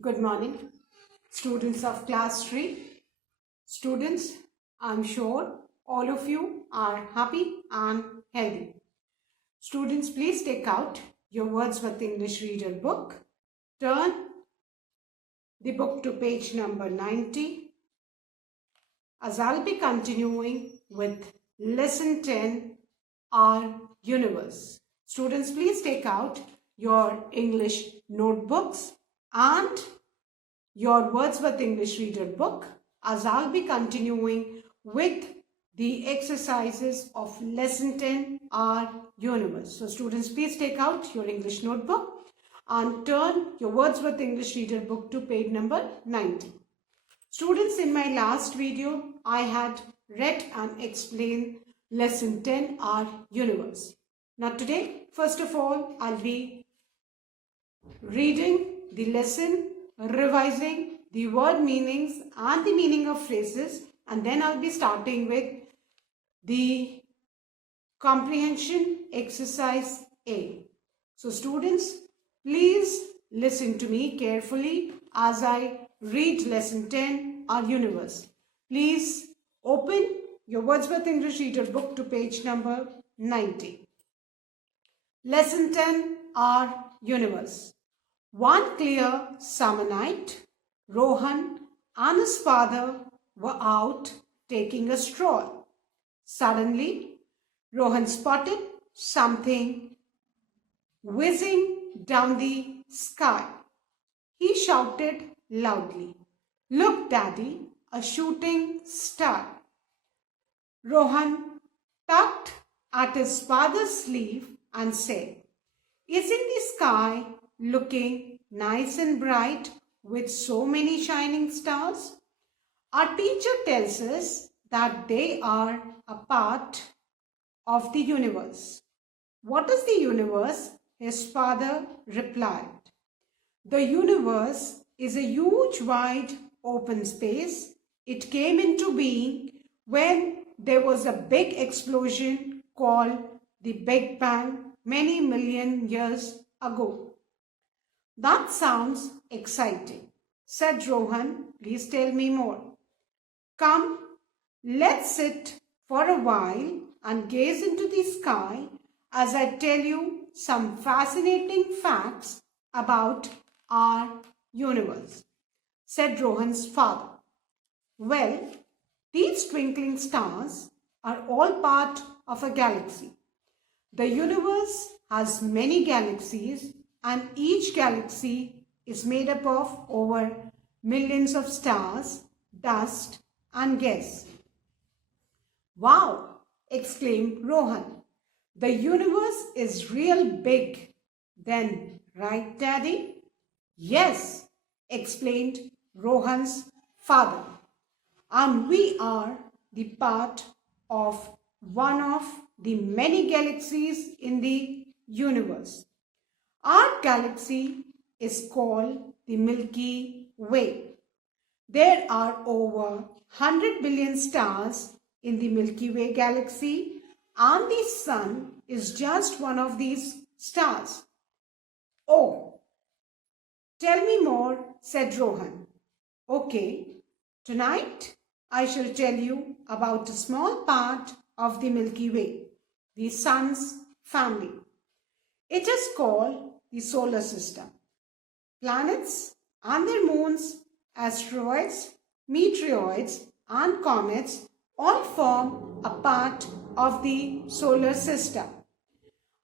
Good morning, students of class 3. Students, I'm sure all of you are happy and healthy. Students, please take out your Wordsworth English Reader book. Turn the book to page number 90 as I'll be continuing with lesson 10, Our Universe. Students, please take out your English notebooks and your Wordsworth English Reader book as I'll be continuing with the exercises of lesson 10, Our Universe. So students, please take out your English notebook and turn your Wordsworth English Reader book to page number 90. Students, in my last video, I had read and explained lesson 10, Our Universe. Now today, first of all, I'll be reading the lesson, revising the word meanings and the meaning of phrases, and then I'll be starting with the comprehension exercise A. So students, please listen to me carefully as I read lesson 10, Our Universe. Please open your Wordsworth English Reader book to page number 90. Lesson 10, Our Universe. One clear summer night, Rohan and his father were out taking a stroll. Suddenly, Rohan spotted something whizzing down the sky. He shouted loudly, "Look, Daddy, a shooting star." Rohan tugged at his father's sleeve and said, "Isn't the sky looking nice and bright with so many shining stars? Our teacher tells us that they are a part of the universe." "What is the universe?" his father replied. "The universe is a huge, wide, open space. It came into being when there was a big explosion called the Big Bang many million years ago." "That sounds exciting," said Rohan. "Please tell me more." "Come, let's sit for a while and gaze into the sky as I tell you some fascinating facts about our universe," said Rohan's father. "Well, these twinkling stars are all part of a galaxy. The universe has many galaxies, and each galaxy is made up of over millions of stars, dust, and gas." "Wow!" exclaimed Rohan. "The universe is real big then, right, Daddy?" "Yes," explained Rohan's father. "And we are the part of one of the many galaxies in the universe. Our galaxy is called the Milky Way. There are over 100 billion stars in the Milky Way galaxy, and the sun is just one of these stars." "Oh, tell me more," said Rohan. "Okay, tonight I shall tell you about a small part of the Milky Way, the sun's family. It is called the solar system. Planets and their moons, asteroids, meteoroids, and comets all form a part of the solar system.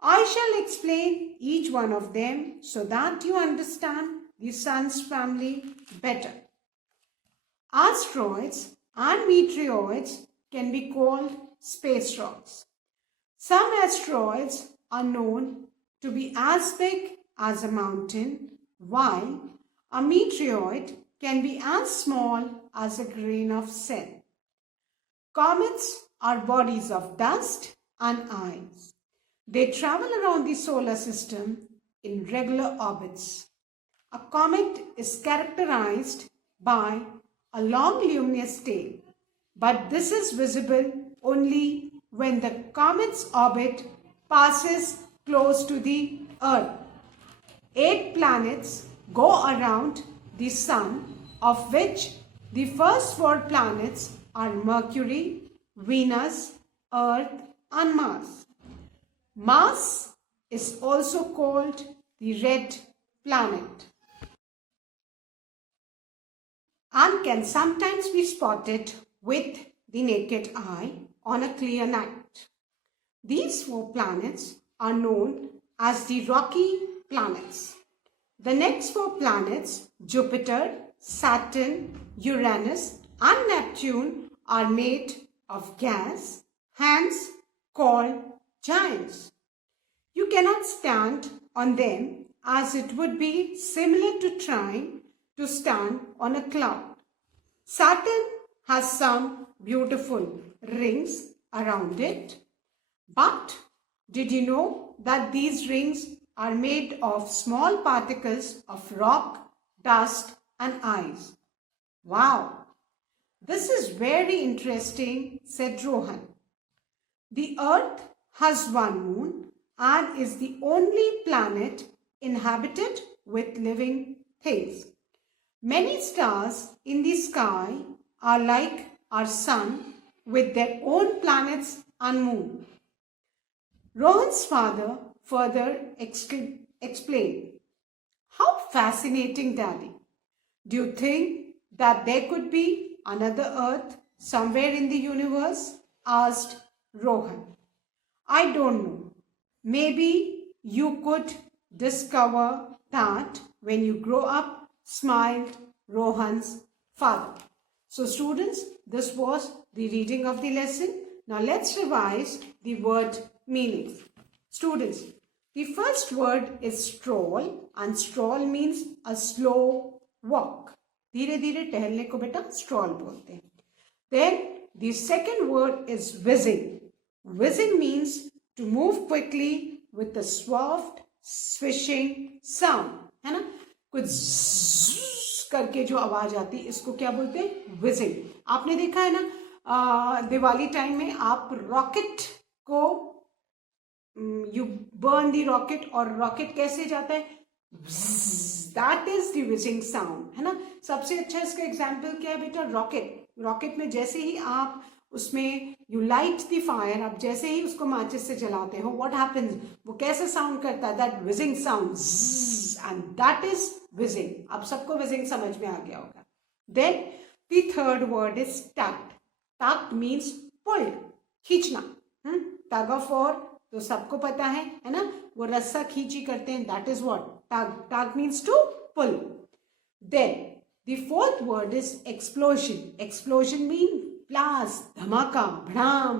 I shall explain each one of them so that you understand the sun's family better. Asteroids and meteoroids can be called space rocks. Some asteroids are known to be as big as a mountain, while a meteoroid can be as small as a grain of sand. Comets are bodies of dust and ice. They travel around the solar system in regular orbits. A comet is characterized by a long luminous tail, but this is visible only when the comet's orbit passes close to the Earth. 8 planets go around the sun, of which the first four planets are Mercury, Venus, Earth and Mars. Mars is also called the red planet and can sometimes be spotted with the naked eye on a clear night. These four planets are known as the rocky planets. The next four planets, Jupiter, Saturn, Uranus and Neptune, are made of gas, hence called giants. You cannot stand on them as it would be similar to trying to stand on a cloud. Saturn has some beautiful rings around it. But did you know that these rings are made of small particles of rock, dust and ice? Wow, this is very interesting, said Rohan. The Earth has one moon and is the only planet inhabited with living things. Many stars in the sky are like our sun with their own planets and moon. Rohan's father further explained, "How fascinating, Daddy. Do you think that there could be another Earth somewhere in the universe?" asked Rohan. "I don't know. Maybe you could discover that when you grow up," smiled Rohan's father. So students, this was the reading of the lesson. Now let's revise the word meanings. Students, the first word is stroll and stroll means a slow walk. धीरे धीरे टहलने को बेटा stroll बोलते हैं. Then the second word is whizzing. Whizzing means to move quickly with a soft swishing sound. है ना? कुछ zzz करके जो आवाज आती है इसको क्या बोलते हैं? Whizzing. आपने देखा है ना दिवाली टाइम में आप रॉकेट को यू बर्न दी रॉकेट और रॉकेट कैसे जाता है? That is the whizzing sound, है ना? सबसे अच्छा इसका एग्जाम्पल क्या है बेटा? रॉकेट. रॉकेट में जैसे ही आप उसमें यू लाइट द फायर, आप जैसे ही उसको माचिस से जलाते हो, व्हाट हैपेंस? वो कैसे साउंड करता है? That whizzing sound, and that is whizzing. आप सबको whizzing समझ में आ गया होगा. Then the third word is tugged. tugged means pulled, खींचना. टग ऑफ वॉर तो सबको पता है ना? वो रस्सा खींची करते हैं, that is what? Tug. Tug means to pull. Then the fourth word is explosion. Explosion mean blast, धमाका, भड़ाम.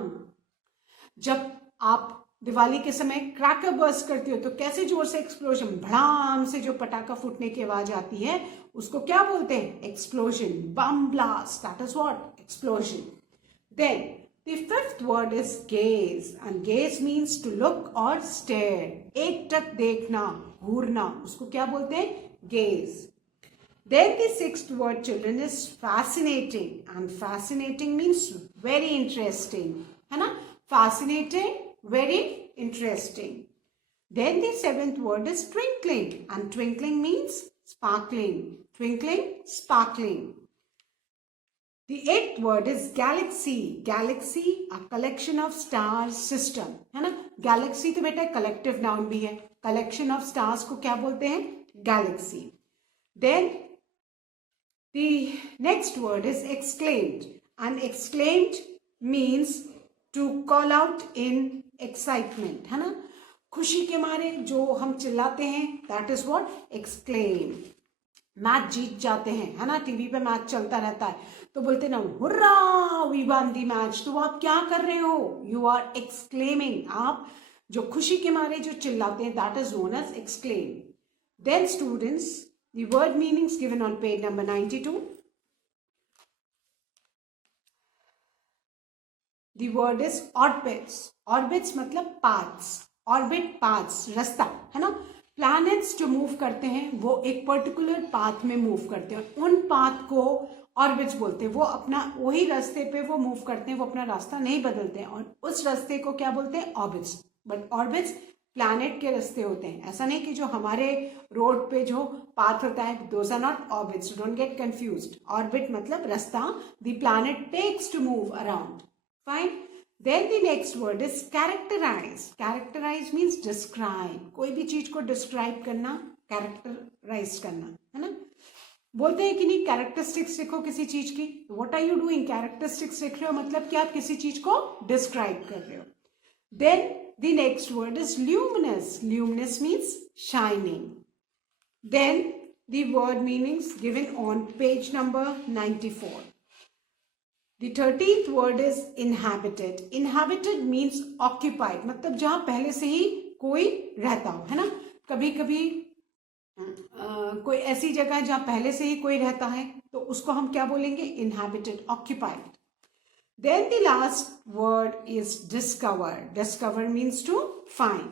जब आप दिवाली के समय क्रैकर बर्स्ट करते हो तो कैसे जोर से एक्सप्लोजन, भड़ाम से जो पटाखा फूटने की आवाज आती है उसको क्या बोलते हैं? Explosion. Bomb blast, that is what? Explosion. Then the fifth word is gaze, and gaze means to look or stare. एक टक देखना, घूरना, उसको क्या बोलते हैं? gaze. Then the sixth word, children, is fascinating, and fascinating means very interesting, है ना? Fascinating, very interesting. Then the seventh word is twinkling, and twinkling means sparkling. Twinkling, sparkling. The eighth word is galaxy. Galaxy, a collection of stars system, है ना? Galaxy तो बेटा collective noun भी है. Collection of stars को क्या बोलते हैं? Galaxy. Then the next word is exclaimed, and exclaimed means to call out in excitement, है ना? खुशी के मारे जो हम चिल्लाते हैं, that is what? Exclaim. Match जीत जाते हैं, है ना? टीवी पे मैच चलता रहता है तो बोलते ना, hurray, we won the match. तो आप क्या कर रहे हो? You are exclaiming. आप जो खुशी के मारे जो चिल्लाते हैं, that is known as exclaim. Then students, the word meanings given on page number 92. The word is orbits. Orbits मतलब पाथ्स. ऑर्बिट, पाथ्स, रास्ता, है ना? प्लैनेट्स जो मूव करते हैं वो एक पर्टिकुलर पाथ में मूव करते हैं. उन पाथ को ऑर्बिट्स बोलते हैं. वो अपना वही रास्ते पे वो मूव करते हैं, वो अपना रास्ता नहीं बदलते हैं, और उस रास्ते को क्या बोलते हैं? ऑर्बिट्स. बट ऑर्बिट्स प्लैनेट के रास्ते होते हैं, ऐसा नहीं कि जो हमारे रोड पे जो पाथ होता है, those are not orbits, don't get confused. Orbit मतलब रास्ता the planet takes to move around. Fine. Then the next word is characterize. Characterize means describe. कोई भी चीज को describe करना, characterize करना, है ना. बोलते हैं कि नहीं कैरेक्टरिस्टिक्स लिखो किसी चीज की. What are you doing? Characteristics लिख रहे हो, मतलब कि आप किसी चीज को डिस्क्राइब कर रहे हो. Then the next word is luminous. Luminous means shining. Then the word meanings given on page number 94. The 13th word is inhabited. Inhabited means occupied, मतलब जहां पहले से ही कोई रहता हो, है ना. कभी कभी कोई ऐसी जगह जहां पहले से ही कोई रहता है तो उसको हम क्या बोलेंगे? inhabited, occupied. Then the last word is discover. Discover means to find.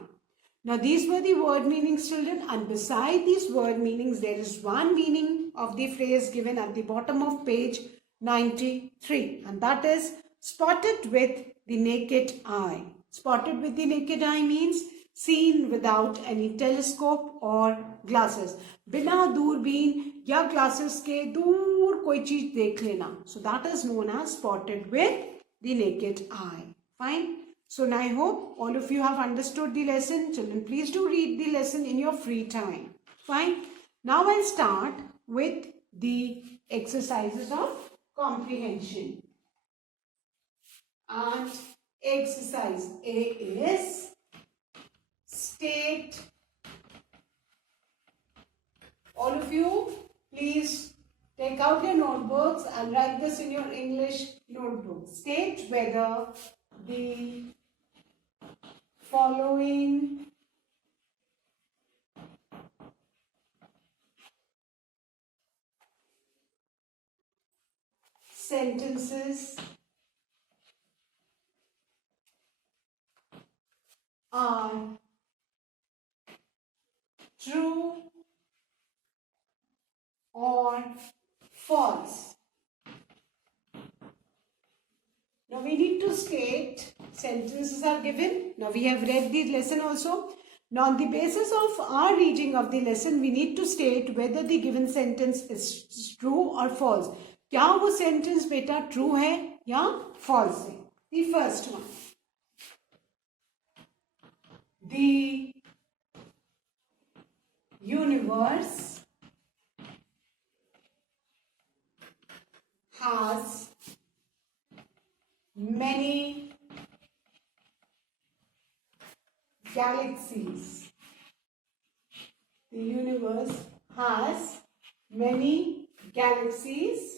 Now these were the word meanings, children, and beside these word meanings there is one meaning of the phrase given at the bottom of page 93, and that is spotted with the naked eye. Spotted with the naked eye means seen without any telescope or glasses. बिना दूरबीन या glasses के दूर कोई चीज देख लेना. So that is known as spotted with the naked eye. Fine. So now I hope all of you have understood the lesson. Children, please do read the lesson in your free time. Fine. Now I'll start with the exercises of comprehension. And exercise A is state. All of you, please take out your notebooks and write this in your English notebook. State whether the following sentences are true or false. Now we need to state, sentences are given. Now we have read the lesson also. Now on the basis of our reading of the lesson, we need to state whether the given sentence is true or false. क्या वो sentence बेटा true है या false है? The first one. The universe has many galaxies. The universe has many galaxies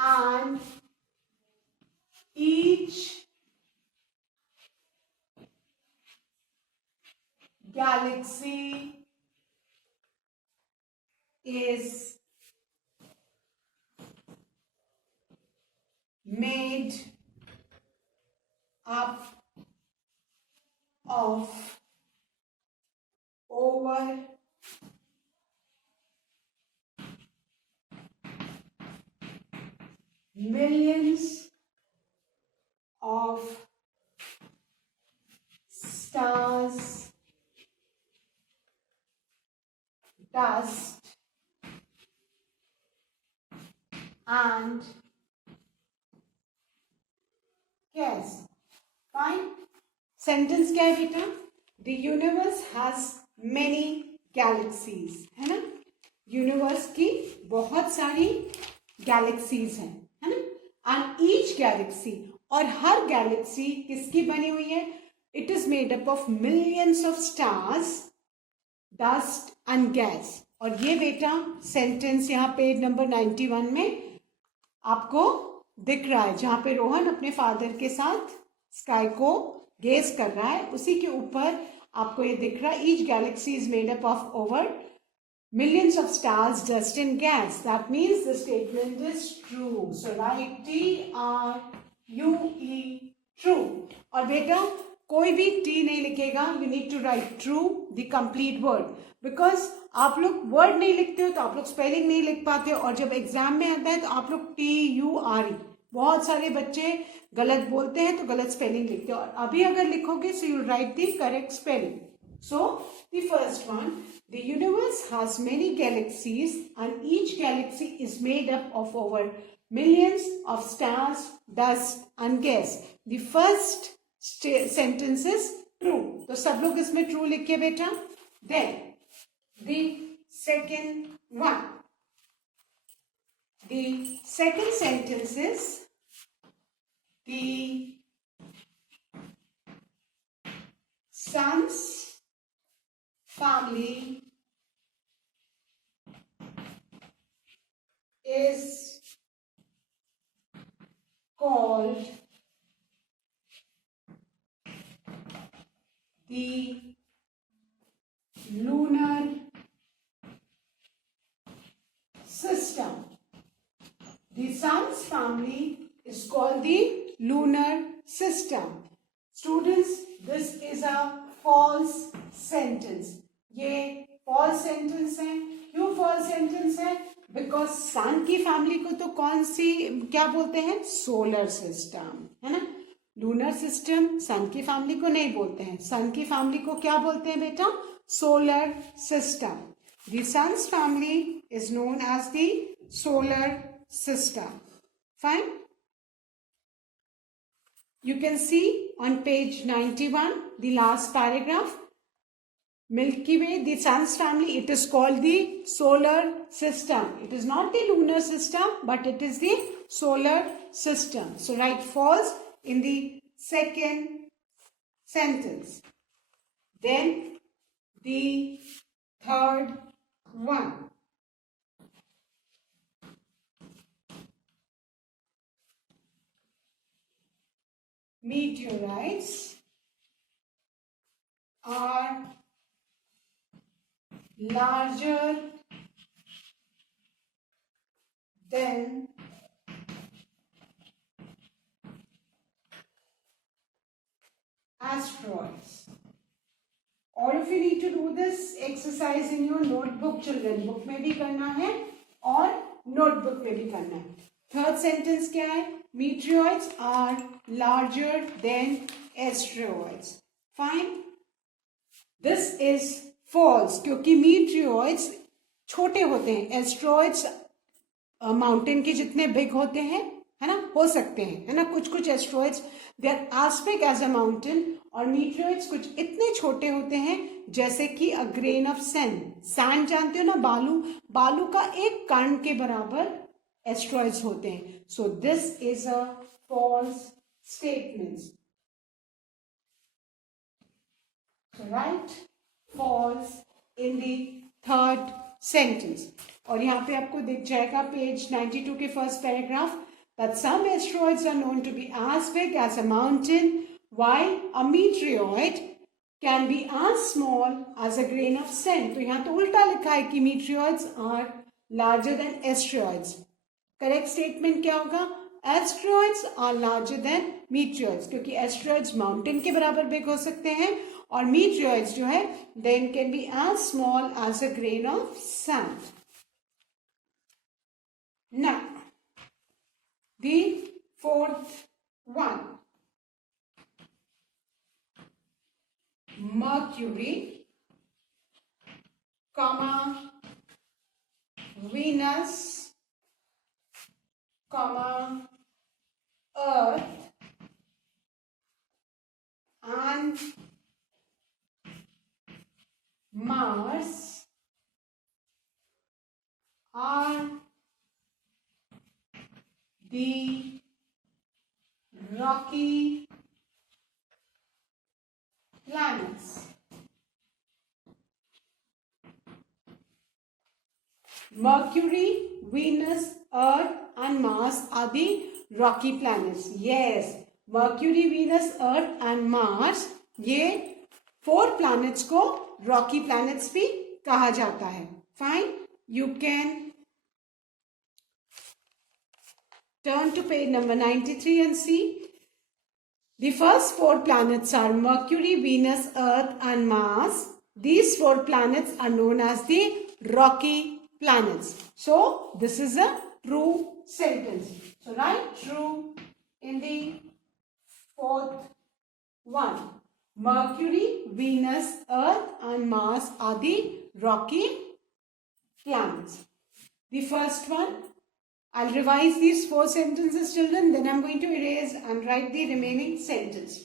and each galaxy is made up of over millions of stars, dust, and gas. Fine. Sentence क्या है बेटा? The universe has many galaxies, है ना. Universe की बहुत सारी galaxies हैं, है ना. एंड ईच गैलेक्सी, और हर गैलेक्सी किसकी बनी हुई है? It is made up of millions of stars, dust and gas. और ये बेटा सेंटेंस यहाँ पेज नंबर 91 में आपको दिख रहा है, जहां पे रोहन अपने फादर के साथ स्काई को गेज कर रहा है, उसी के ऊपर आपको ये दिख रहा है. Each Galaxy is made up of over millions of stars, dust and gas. That means the statement is true. So write T-R-U-E, true. और बेटा कोई भी T नहीं लिखेगा. You need to write true, the complete word. Because आप लोग word नहीं लिखते हो तो आप लोग स्पेलिंग नहीं लिख पाते, और जब एग्जाम में आता है तो आप लोग T-U-R-E, बहुत सारे बच्चे गलत बोलते हैं तो गलत स्पेलिंग लिखते हैं. और अभी अगर लिखोगे so you write the correct spelling. So, the first one, the universe has many galaxies and each galaxy is made up of over millions of stars, dust and gas. The first sentence is true. तो सब लोग इसमें true लिखिए बेटा. Then, the second one. The second sentence is the sun's family is called the lunar system. The sun's family is called the lunar system. Students, this is a false sentence. ये false sentence है. क्यों false sentence है? Because sun की family को तो कौन सी क्या बोलते हैं? Solar system, है ना? Lunar system sun की family को नहीं बोलते हैं. Sun की family को क्या बोलते हैं बेटा? Solar system. The sun's family is known as the solar system. Fine. You can see on page 91, the last paragraph. Milky Way, the sun's family, it is called the solar system. It is not the lunar system, but it is the solar system. So write false in the second sentence. Then the third one. Meteorites are larger than asteroids. All of you need to do this exercise in your notebook, children. Book में भी करना है और notebook में भी करना है. Third sentence क्या है? Meteoroids are larger than asteroids. Fine. This is false क्योंकि meteoroids छोटे होते हैं. Asteroids माउंटेन के जितने बिग होते हैं, है ना, हो सकते हैं, है ना. कुछ कुछ asteroids they are as big as a mountain और मीटियोइड्स कुछ इतने छोटे होते हैं जैसे कि a grain of sand. Sand जानते हो ना, बालू. बालू का एक कण के बराबर एस्ट्रॉइड्स होते हैं. So this is a false statement. Right false in the third sentence. और यहाँ पे आपको दिख जाएगा पेज 92 के first paragraph that some asteroids are known to be as big as a mountain while a meteoroid can be as small as a grain of sand. तो यहाँ तो उल्टा लिखा है कि meteoroids are larger than asteroids. Correct statement क्या होगा? Asteroids are larger than meteoroids क्योंकि asteroids mountain के बराबर big हो सकते हैं और meteoroids जो है then can be as small as a grain of sand. Now, the fourth one. Mercury, comma, Venus, comma, Earth, and Mars are the rocky planets. Mercury, Venus, Earth and Mars are the rocky planets. Yes, Mercury, Venus, Earth and Mars, ये 4 planets को rocky planets भी कहा जाता है. Fine, you can turn to page number 93 and see. The first 4 planets are Mercury, Venus, Earth and Mars. These 4 planets are known as the rocky planets. So, this is a true sentence. So, write true in the fourth one. Mercury, Venus, Earth and Mars are the rocky planets. The first one, I'll revise these 4 sentences, children, then I'm going to erase and write the remaining sentence.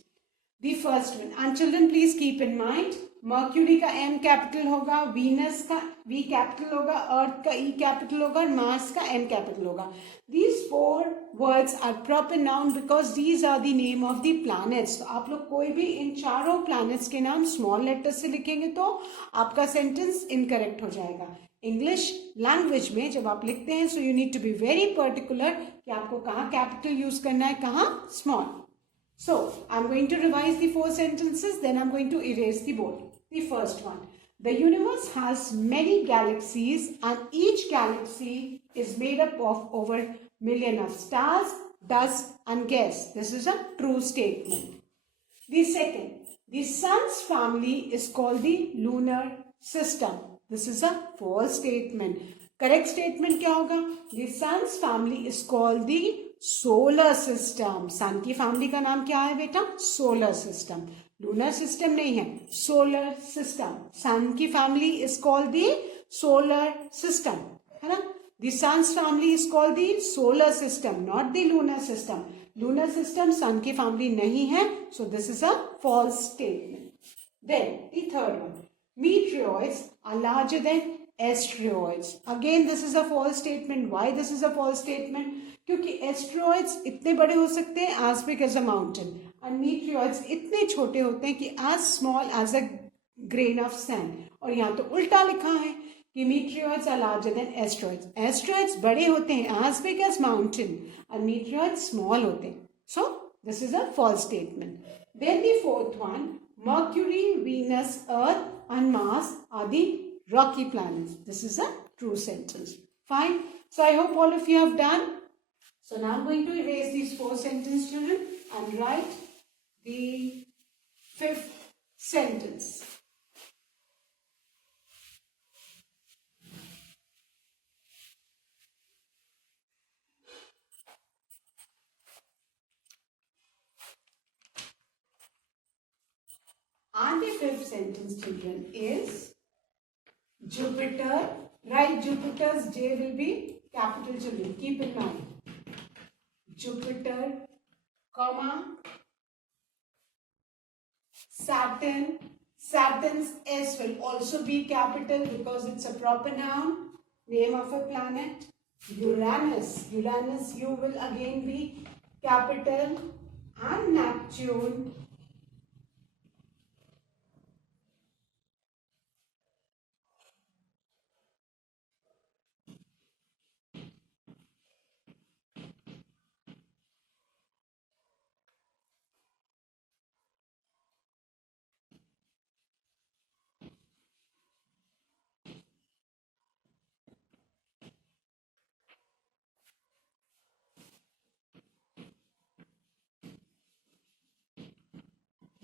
The first one, and children please keep in mind, Mercury का M capital होगा, Venus का V capital होगा, Earth का E capital होगा और Mars का N capital होगा. These 4 words are proper noun because these are the name of the planets. तो आप लोग कोई भी इन चारों planets के नाम small letters से लिखेंगे तो आपका sentence incorrect हो जाएगा. इंग्लिश लैंग्वेज में जब आप लिखते हैं, so you need to be very particular कि आपको कहाँ कैपिटल यूज करना है, कहाँ small. So, I'm going to revise the 4 sentences, then I'm going to erase the board. The first one. The universe has many galaxies and each galaxy is made up of over million of stars, dust and gas. This is a true statement. The second. The sun's family is called the lunar system. This is a false statement. Correct statement क्या होगा? The sun's family is called the solar system. Sun की family का नाम क्या है बेटा? Solar system. Lunar system नहीं है, सोलर सिस्टम. सन की family is called the solar system, है ना? The sun's family is called the solar system, not the lunar system. Lunar system sun की फैमिली नहीं है, so this is a false statement. Then the third one, meteoroids are larger than asteroids. Again this is a false statement. Why this is a false statement? क्योंकि asteroids इतने बड़े हो सकते हैं as big as a mountain, और meteoroids इतने छोटे होते हैं कि as small as a grain of sand. और यहाँ तो उल्टा लिखा है कि meteoroids are larger than asteroids. Asteroids बड़े होते हैं एज बिग एज माउंटेन और मीटियोइड्स स्मॉल होते हैं. So this is a false statement. Then the fourth one, Mercury, Venus, Earth and Mars are the rocky planets. This is a true sentence. Fine. So I hope all of you have done. So now I'm going to erase these 4 sentences, children, and write the 5th sentence. And the 5th sentence, children, is Jupiter. Write Jupiter's J will be capital, children. Keep in mind. Jupiter, comma, Saturn. Saturn's S will also be capital because it's a proper noun, name of a planet. Uranus. Uranus U will again be capital. And Neptune.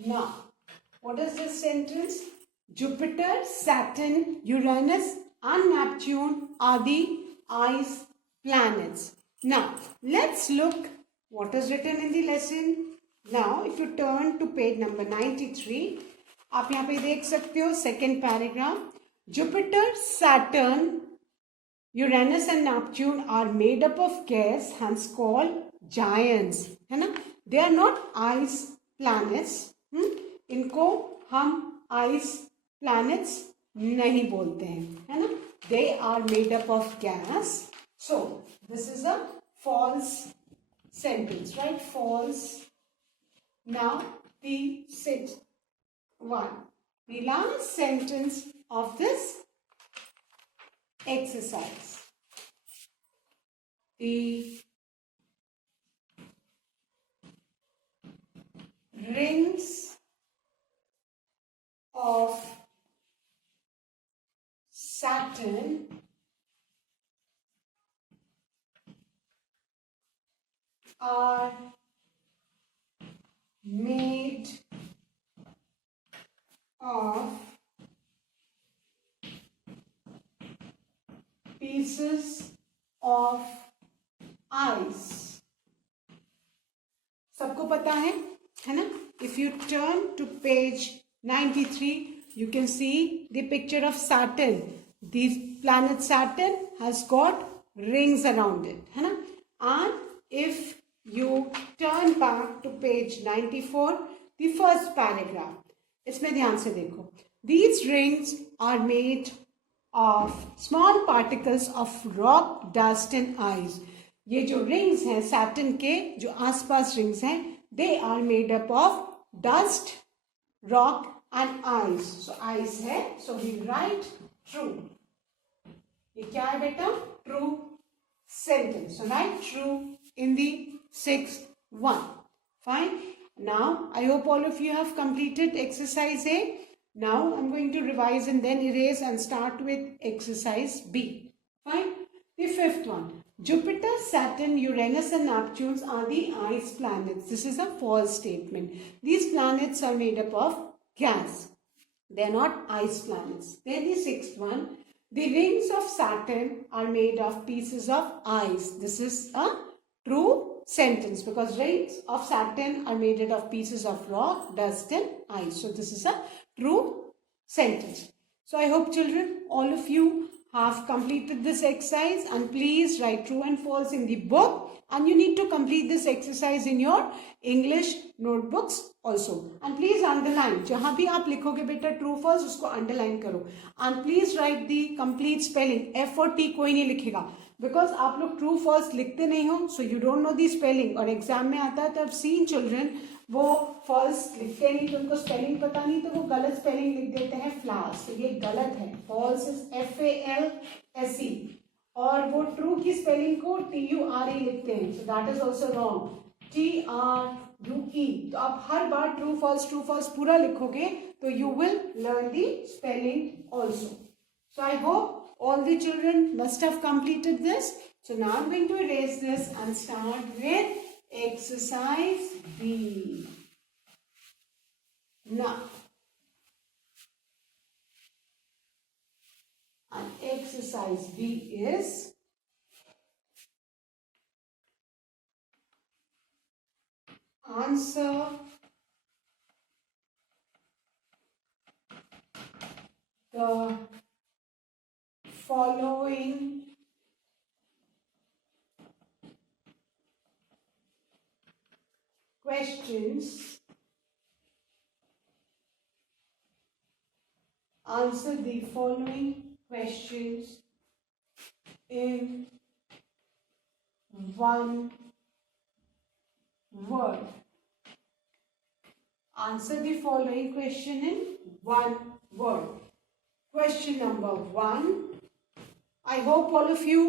Now, what is this sentence? Jupiter, Saturn, Uranus and Neptune are the ice planets. Now, let's look what is written in the lesson. Now, if you turn to page number 93, आप यहाँ पे देख सकते हो second paragraph. Jupiter, Saturn, Uranus and Neptune are made up of gas, hence called giants. है ना? They are not ice planets. इनको हम आइस प्लैनेट्स नहीं बोलते हैं, है ना? They are made up of gas. So this is a false sentence, right? False. Now the sixth one, the last sentence of this exercise. The rings of Saturn are made of pieces of ice. सबको पता है है ना? If you turn to page 93, you can see the picture of Saturn. The planet Saturn has got rings around it, है ना? And if you turn back to page 94, the first paragraph, इसमें ध्यान से देखो. These rings are made of small particles of rock, dust and ice. ये जो rings हैं Saturn के, जो आसपास rings हैं, they are made up of dust, rock and ice. So ice है, so we write true. ये क्या है बेटा? True sentence. So write true in the sixth one. Fine. Now I hope all of you have completed exercise A. Now I'm going to revise and then erase and start with exercise B. Fine. The fifth one. Jupiter, Saturn, Uranus and Neptune are the ice planets. This is a false statement. These planets are made up of gas. They are not ice planets. Then the sixth one. The rings of Saturn are made of pieces of ice. This is a true sentence because rings of Saturn are made of pieces of rock, dust and ice. So this is a true sentence. So I hope children, all of you have completed this exercise and please write true and false in the book, and you need to complete this exercise in your English notebooks also. And please underline, जहाँ भी आप लिखोगे बेटा true false उसको underline करो. And please write the complete spelling. F और T कोई नहीं लिखेगा because आप लोग true false लिखते नहीं हो, so you don't know the spelling. और एग्जाम में आता है तो I've seen children वो फॉल्स लिखते नहीं तो उनको स्पेलिंग पता नहीं तो वो गलत स्पेलिंग लिख देते हैं फ्लावर्स. तो ये गलत है. फॉल्स इज FALSE और वो ट्रू की स्पेलिंग को TURE लिखते हैं. So that is also wrong. TRUE. तो आप हर बार ट्रू फॉल्स पूरा लिखोगे तो you will learn the spelling also. So I hope all the children must have completed this. So now I'm going to erase this and start with exercise B. Now, and exercise B is answer the following questions. Answer the following questions in one word. Answer the following question in one word. Question number 1. I hope all of you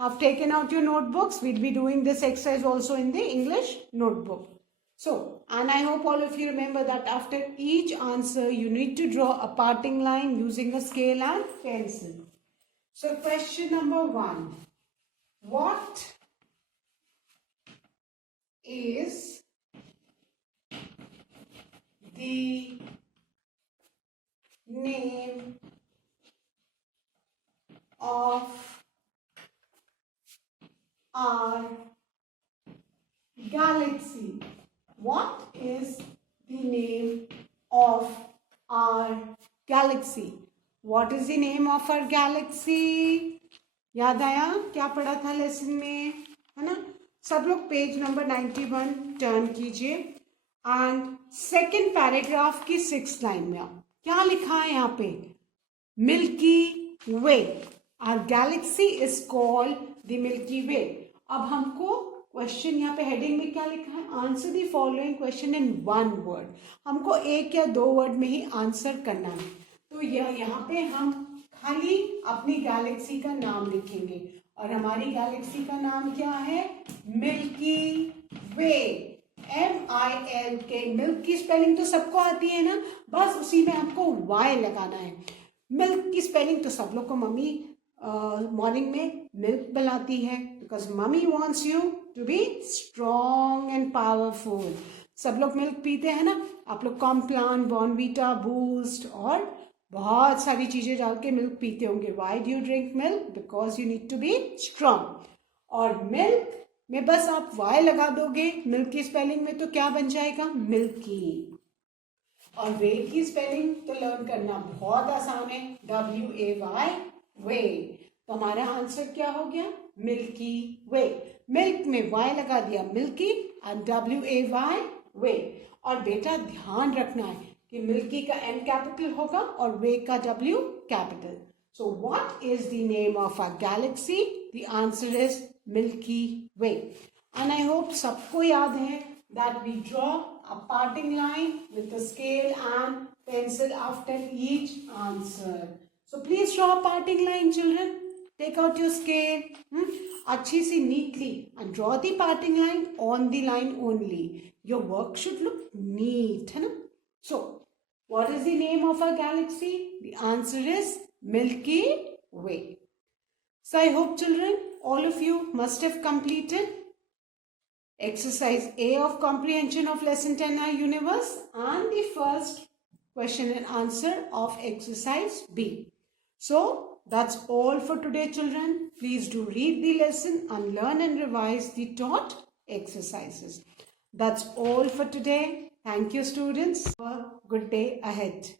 have taken out your notebooks. We'll be doing this exercise also in the English notebook. So, and I hope all of you remember that after each answer, you need to draw a parting line using a scale and pencil. So, question number 1. What is the name of our galaxy? What is the name of our galaxy? What is the name of our galaxy? याद आया क्या पढ़ा था lesson में, है ना? सब लोग पेज नंबर 91 टर्न कीजिए एंड सेकेंड पैराग्राफ की 6th लाइन में आप क्या लिखा है यहाँ पे? Milky Way. Our galaxy is called the Milky Way. अब हमको क्वेश्चन यहाँ पे हेडिंग में क्या लिखा है? Answer the following question in one word. हमको एक या दो वर्ड में ही आंसर करना है. तो यहाँ पे हम खाली अपनी गैलेक्सी का नाम लिखेंगे और हमारी गैलेक्सी का नाम क्या है? मिल्की वे. MILK. मिल्क की स्पेलिंग तो सबको आती है ना, बस उसी में आपको Y लगाना है. मिल्क की स्पेलिंग तो सब लोग को मम्मी मॉर्निंग में मिल्क पिलाती है because mummy wants you to be strong and powerful. सब लोग मिल्क पीते हैं ना. आप लोग कॉम्प्लान, बॉर्नवीटा, बूस्ट और बहुत सारी चीजें डाल के मिल्क पीते होंगे. Why do you drink milk? Because you need to be strong. और मिल्क में बस आप y लगा दोगे मिल्क की स्पेलिंग में तो क्या बन जाएगा? मिल्की। और वे की स्पेलिंग तो लर्न करना बहुत आसान है, WAY, वे। तो हमारा आंसर क्या हो गया? मिल्की वे। मिल्क में y लगा दिया, मिल्की, और WAY, वे। और बेटा ध्यान रखना है कि मिल्की का M कैपिटल होगा और वे का W capital. So what is the name of our galaxy? The answer is Milky Way. And I hope सबको याद है that we draw a parting line with the scale and pencil after each answer. So please draw a parting line, children. Take out your scale, अच्छी सी neatly, and draw the parting line on the line only. Your work should look neat, है ना? So, what is the name of our galaxy? The answer is Milky Way. So I hope, children, all of you must have completed exercise A of comprehension of lesson 10 Our Universe and the first question and answer of exercise B. So that's all for today, children. Please do read the lesson and learn and revise the taught exercises. That's all for today. Thank you, students. Have a good day ahead.